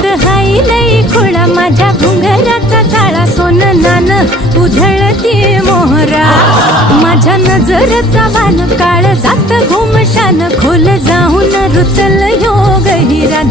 हातात हाई लई खुळा माझ्या घुंगराचा चाळा सोन नान उधळती मोहरा माझ्या नजरचा वान काळ जात घुमशान खोल जाऊन रुतल योग हिरा